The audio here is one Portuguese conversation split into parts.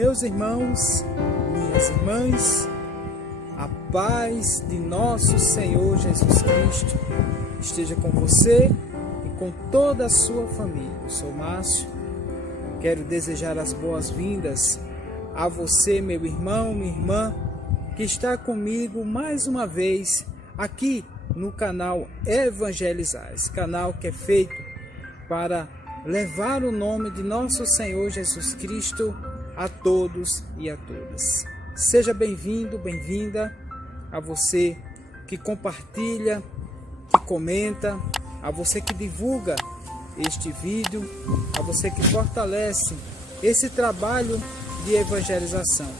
Meus irmãos, minhas irmãs, a paz de nosso Senhor Jesus Cristo esteja com você e com toda a sua família. Eu sou Márcio, quero desejar as boas-vindas a você, meu irmão, minha irmã, que está comigo mais uma vez aqui no canal Evangelizar, esse canal que é feito para levar o nome de nosso Senhor Jesus Cristo a todos e a todas. Seja bem-vindo, bem-vinda a você que compartilha, que comenta, a você que divulga este vídeo, a você que fortalece esse trabalho de evangelização.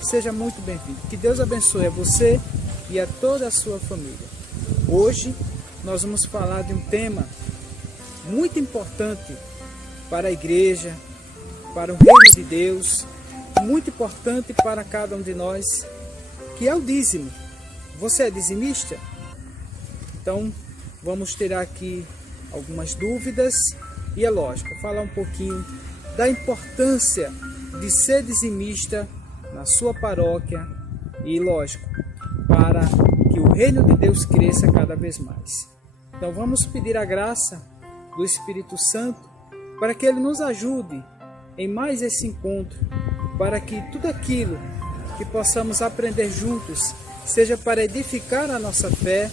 Seja muito bem-vindo. Que Deus abençoe a você e a toda a sua família. Hoje nós vamos falar de um tema muito importante para a igreja, para o reino de Deus, muito importante para cada um de nós, que é o dízimo. Você é dizimista? Então vamos ter aqui algumas dúvidas e é lógico, falar um pouquinho da importância de ser dizimista na sua paróquia e lógico, para que o reino de Deus cresça cada vez mais. Então vamos pedir a graça do Espírito Santo para que Ele nos ajude em mais esse encontro, para que tudo aquilo que possamos aprender juntos seja para edificar a nossa fé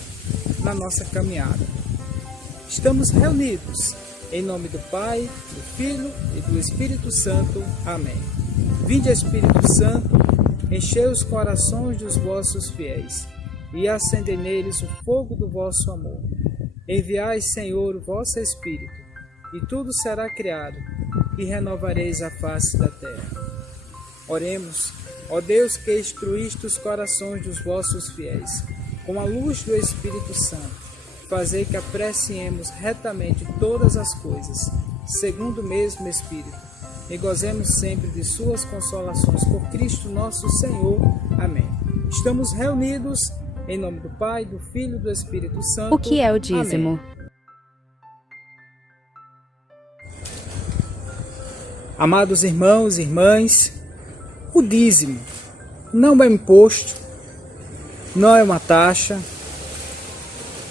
na nossa caminhada. Estamos reunidos em nome do Pai, do Filho e do Espírito Santo. Amém. Vinde, Espírito Santo, enchei os corações dos vossos fiéis e acendei neles o fogo do vosso amor. Enviai, Senhor, o vosso Espírito, e tudo será criado, e renovareis a face da terra. Oremos, ó Deus, que instruíste os corações dos vossos fiéis, com a luz do Espírito Santo, fazei que apreciemos retamente todas as coisas, segundo o mesmo Espírito, e gozemos sempre de suas consolações por Cristo nosso Senhor. Amém. Estamos reunidos em nome do Pai, do Filho e do Espírito Santo. O que é o dízimo? Amém. Amados irmãos e irmãs, o dízimo não é imposto, não é uma taxa,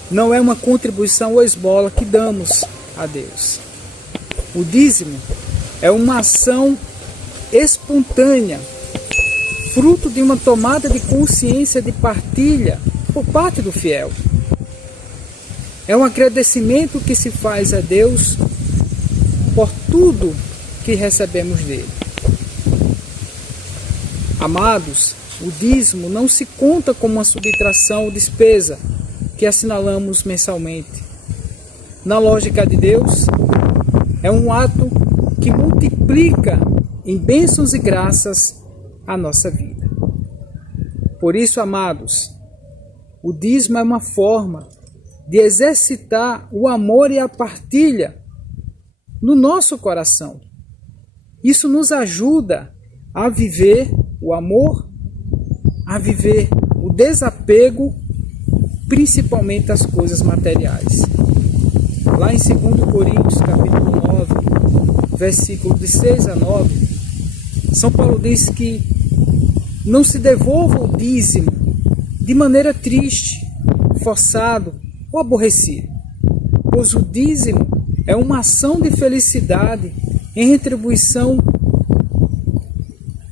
não é uma contribuição ou esmola que damos a Deus. O dízimo é uma ação espontânea, fruto de uma tomada de consciência de partilha por parte do fiel. É um agradecimento que se faz a Deus por tudo que recebemos dele. Amados, o dízimo não se conta como uma subtração ou despesa que assinalamos mensalmente. Na lógica de Deus, é um ato que multiplica em bênçãos e graças a nossa vida. Por isso, amados, o dízimo é uma forma de exercitar o amor e a partilha no nosso coração. Isso nos ajuda a viver o amor, a viver o desapego, principalmente às coisas materiais. Lá em 2 Coríntios, capítulo 9, versículo de 6 a 9, São Paulo diz que não se devolva o dízimo de maneira triste, forçado ou aborrecido, pois o dízimo é uma ação de felicidade em retribuição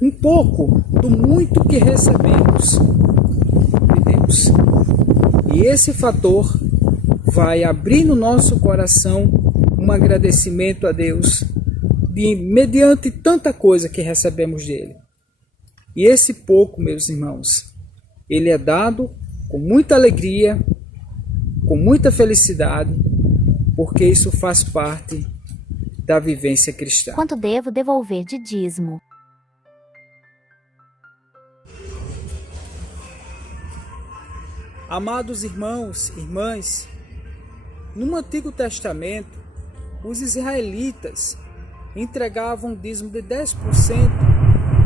um pouco do muito que recebemos de Deus. E esse fator vai abrir no nosso coração um agradecimento a Deus mediante tanta coisa que recebemos dele. E esse pouco, meus irmãos, ele é dado com muita alegria, com muita felicidade, porque isso faz parte da vivência cristã. Quanto devo devolver de dízimo? Amados irmãos e irmãs, no Antigo Testamento, os israelitas entregavam dízimo de 10%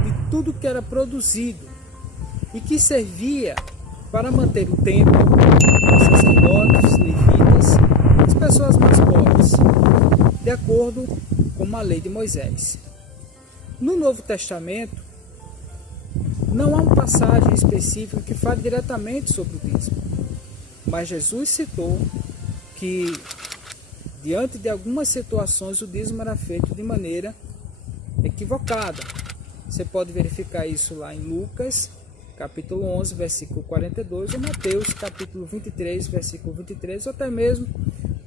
de tudo que era produzido e que servia para manter o templo, os sacerdotes, levitas, as pessoas mais pobres, de acordo com a lei de Moisés. No Novo Testamento, não há uma passagem específica que fale diretamente sobre o dízimo. Mas Jesus citou que, diante de algumas situações, o dízimo era feito de maneira equivocada. Você pode verificar isso lá em Lucas, capítulo 11, versículo 42, ou Mateus, capítulo 23, versículo 23, ou até mesmo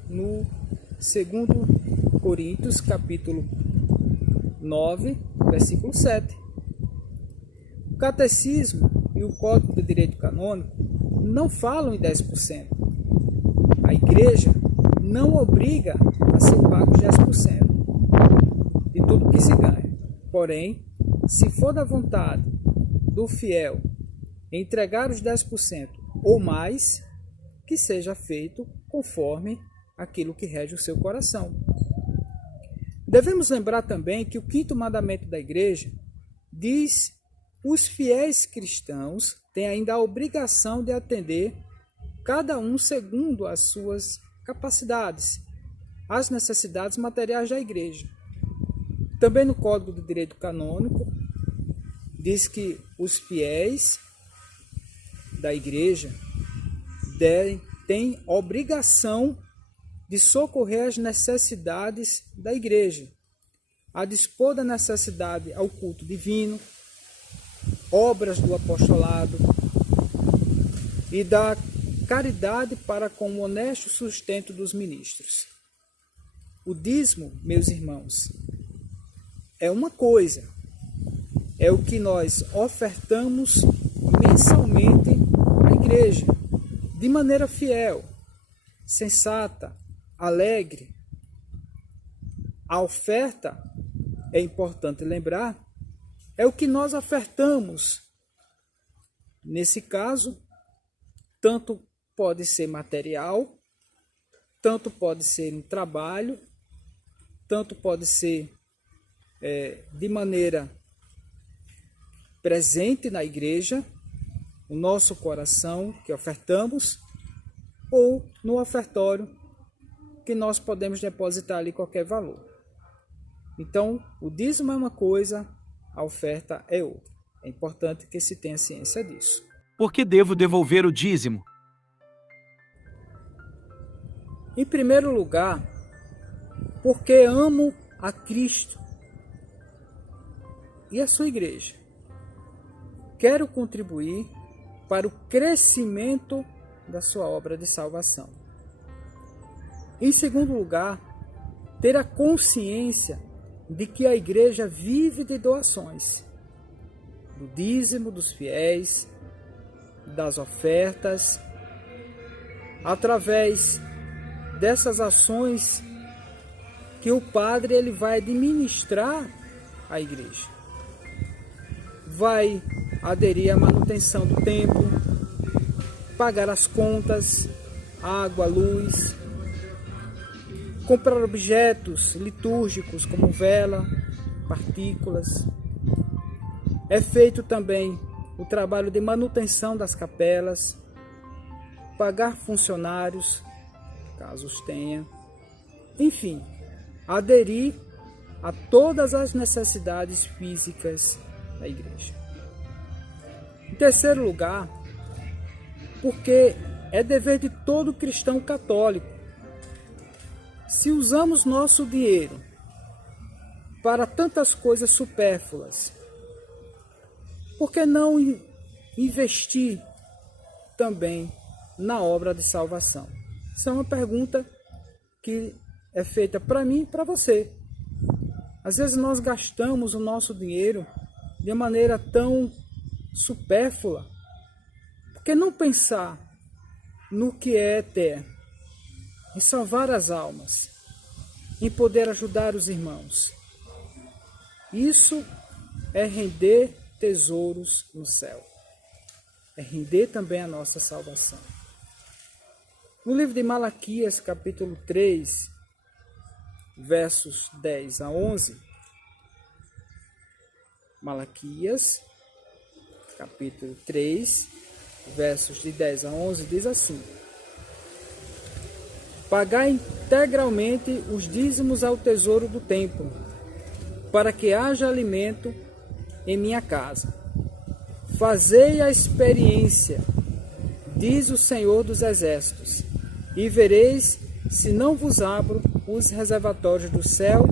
no 2 Coríntios, capítulo 9, versículo 7. O Catecismo e o Código de Direito Canônico não falam em 10%. A Igreja não obriga a ser pago 10% de tudo que se ganha. Porém, se for da vontade do fiel entregar os 10% ou mais, que seja feito conforme aquilo que rege o seu coração. Devemos lembrar também que o 5º mandamento da Igreja diz: os fiéis cristãos têm ainda a obrigação de atender cada um segundo as suas capacidades, as necessidades materiais da Igreja. Também no Código de Direito Canônico diz que os fiéis da Igreja têm obrigação de socorrer as necessidades da Igreja, a dispor da necessidade ao culto divino, obras do apostolado e da caridade para com o honesto sustento dos ministros. O dízimo, meus irmãos, é uma coisa, é o que nós ofertamos mensalmente à Igreja, de maneira fiel, sensata, alegre. A oferta, é importante lembrar, é o que nós ofertamos. Nesse caso, tanto pode ser material, tanto pode ser em trabalho, tanto pode ser de maneira presente na igreja, o nosso coração que ofertamos, ou no ofertório que nós podemos depositar ali qualquer valor. Então, o dízimo é uma coisa, a oferta é outra. É importante que se tenha ciência disso. Por que devo devolver o dízimo? Em primeiro lugar, porque amo a Cristo e a sua igreja. Quero contribuir para o crescimento da sua obra de salvação. Em segundo lugar, ter a consciência de que a igreja vive de doações, do dízimo dos fiéis, das ofertas, através dessas ações que o padre ele vai administrar à igreja. Vai aderir à manutenção do templo, pagar as contas, água, luz, comprar objetos litúrgicos como vela, partículas. É feito também o trabalho de manutenção das capelas, pagar funcionários, caso os tenha. Enfim, aderir a todas as necessidades físicas da igreja. Em terceiro lugar, porque é dever de todo cristão católico. Se usamos nosso dinheiro para tantas coisas supérfluas, por que não investir também na obra de salvação? Essa é uma pergunta que é feita para mim e para você. Às vezes nós gastamos o nosso dinheiro de maneira tão supérflua. Por que não pensar no que é eterno? Em salvar as almas, em poder ajudar os irmãos. Isso é render tesouros no céu. É render também a nossa salvação. No livro de Malaquias, capítulo 3, versos 10 a 11, Malaquias, capítulo 3, versos de 10 a 11, diz assim: pagai integralmente os dízimos ao tesouro do templo, para que haja alimento em minha casa. Fazei a experiência, diz o Senhor dos Exércitos, e vereis se não vos abro os reservatórios do céu,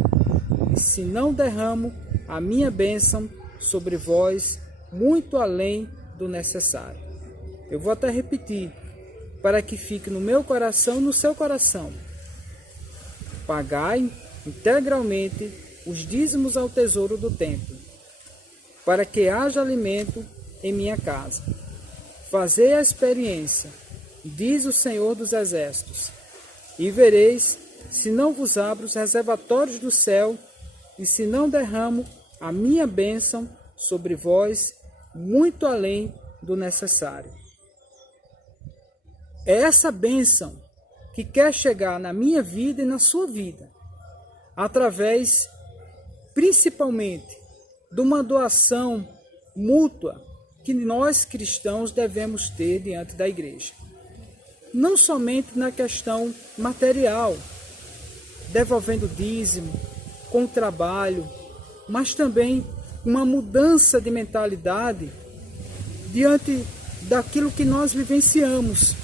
e se não derramo a minha bênção sobre vós, muito além do necessário. Eu vou até repetir, para que fique no meu coração e no seu coração. Pagai integralmente os dízimos ao tesouro do templo, para que haja alimento em minha casa. Fazei a experiência, diz o Senhor dos Exércitos, e vereis se não vos abro os reservatórios do céu, e se não derramo a minha bênção sobre vós, muito além do necessário. É essa bênção que quer chegar na minha vida e na sua vida, através, principalmente, de uma doação mútua que nós cristãos devemos ter diante da igreja. Não somente na questão material, devolvendo dízimo, com trabalho, mas também uma mudança de mentalidade diante daquilo que nós vivenciamos.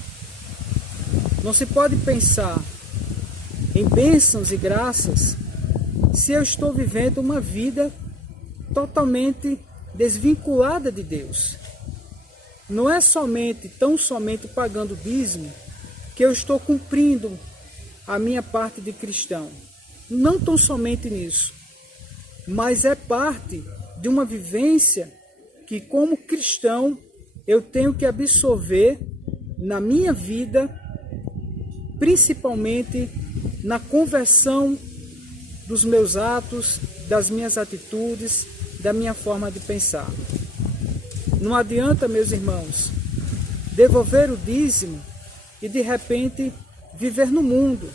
Não se pode pensar em bênçãos e graças se eu estou vivendo uma vida totalmente desvinculada de Deus. Não é tão somente pagando dízimo que eu estou cumprindo a minha parte de cristão. Não tão somente nisso, mas é parte de uma vivência que, como cristão, eu tenho que absorver na minha vida, principalmente na conversão dos meus atos, das minhas atitudes, da minha forma de pensar. Não adianta, meus irmãos, devolver o dízimo e de repente viver no mundo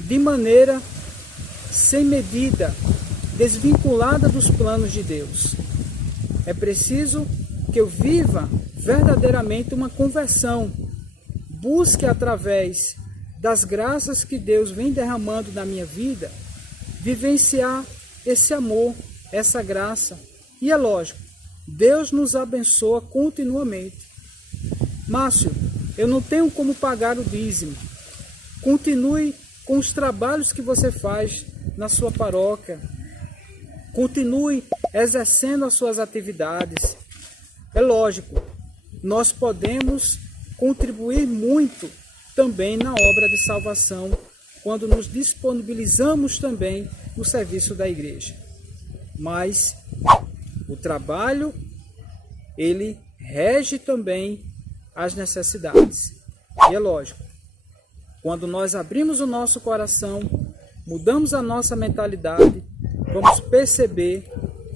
de maneira sem medida, desvinculada dos planos de Deus. É preciso que eu viva verdadeiramente uma conversão, busque através das graças que Deus vem derramando na minha vida, vivenciar esse amor, essa graça. E é lógico, Deus nos abençoa continuamente. Márcio, eu não tenho como pagar o dízimo. Continue com os trabalhos que você faz na sua paróquia. Continue exercendo as suas atividades. É lógico, nós podemos contribuir muito também na obra de salvação, quando nos disponibilizamos também no serviço da igreja. Mas o trabalho, ele rege também as necessidades. E é lógico, quando nós abrimos o nosso coração, mudamos a nossa mentalidade, vamos perceber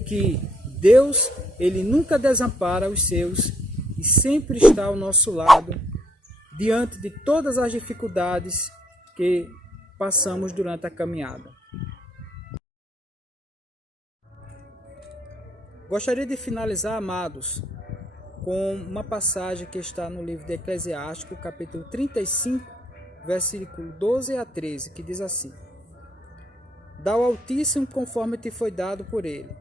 que Deus, ele nunca desampara os seus e sempre está ao nosso lado, diante de todas as dificuldades que passamos durante a caminhada. Gostaria de finalizar, amados, com uma passagem que está no livro de Eclesiástico, capítulo 35, versículo 12 a 13, que diz assim: Dá ao Altíssimo conforme te foi dado por ele.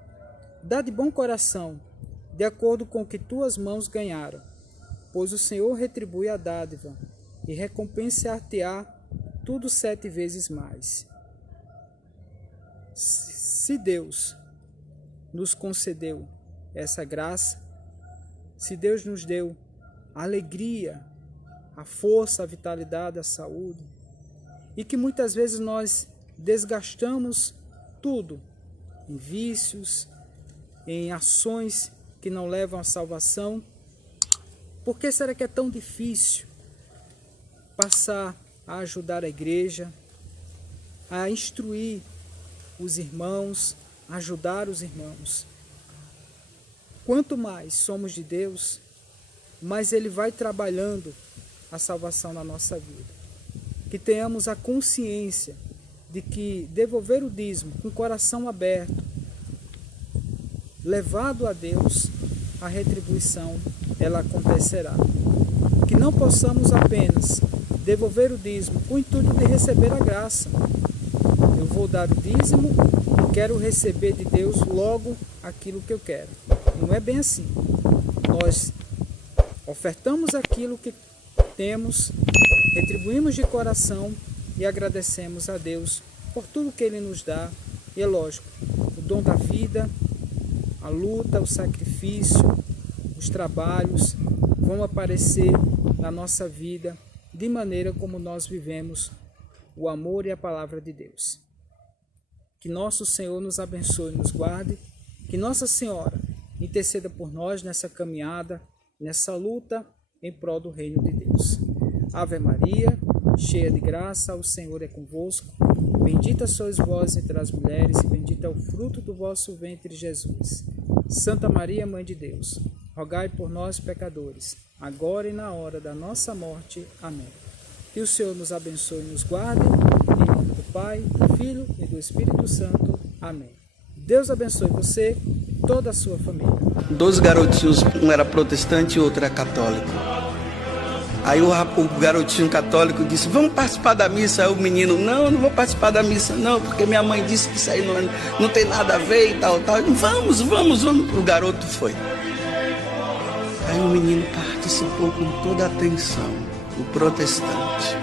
Dá de bom coração, de acordo com o que tuas mãos ganharam, pois o Senhor retribui a dádiva e recompensar-te-á tudo 7 vezes mais. Se Deus nos concedeu essa graça, se Deus nos deu a alegria, a força, a vitalidade, a saúde, e que muitas vezes nós desgastamos tudo em vícios, em ações que não levam à salvação, por que será que é tão difícil passar a ajudar a igreja, a instruir os irmãos, ajudar os irmãos? Quanto mais somos de Deus, mais Ele vai trabalhando a salvação na nossa vida. Que tenhamos a consciência de que devolver o dízimo com o coração aberto, levado a Deus, a retribuição ela acontecerá. Que não possamos apenas devolver o dízimo com o intuito de receber a graça. Eu vou dar o dízimo e quero receber de Deus logo aquilo que eu quero. Não é bem assim. nós ofertamos aquilo que temos, retribuímos de coração e agradecemos a Deus por tudo que Ele nos dá. E é lógico, o dom da vida, a luta, o sacrifício, os trabalhos vão aparecer na nossa vida de maneira como nós vivemos o amor e a palavra de Deus. Que nosso Senhor nos abençoe e nos guarde, que Nossa Senhora interceda por nós nessa caminhada, nessa luta em prol do reino de Deus. Ave Maria, cheia de graça, o Senhor é convosco. Bendita sois vós entre as mulheres e bendito é o fruto do vosso ventre, Jesus. Santa Maria, Mãe de Deus, rogai por nós, pecadores, agora e na hora da nossa morte. Amém. Que o Senhor nos abençoe e nos guarde, em nome do Pai, do Filho e do Espírito Santo. Amém. Deus abençoe você e toda a sua família. 2 garotinhos, um era protestante e outro era católico. Aí o garotinho católico disse, vamos participar da missa. Aí o menino, não vou participar da missa não, porque minha mãe disse que isso aí não tem nada a ver e tal. Vamos. O garoto foi. Aí o menino participou com toda a atenção, o protestante.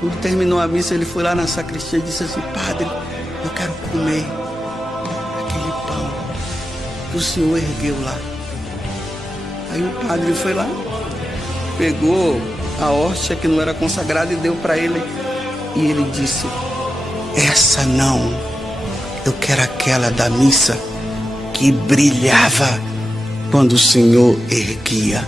Quando terminou a missa, ele foi lá na sacristia e disse assim, padre, eu quero comer aquele pão que o senhor ergueu lá. Aí o padre foi lá, pegou a hóstia que não era consagrada e deu para ele. E ele disse, essa não, eu quero aquela da missa que brilhava quando o senhor erguia.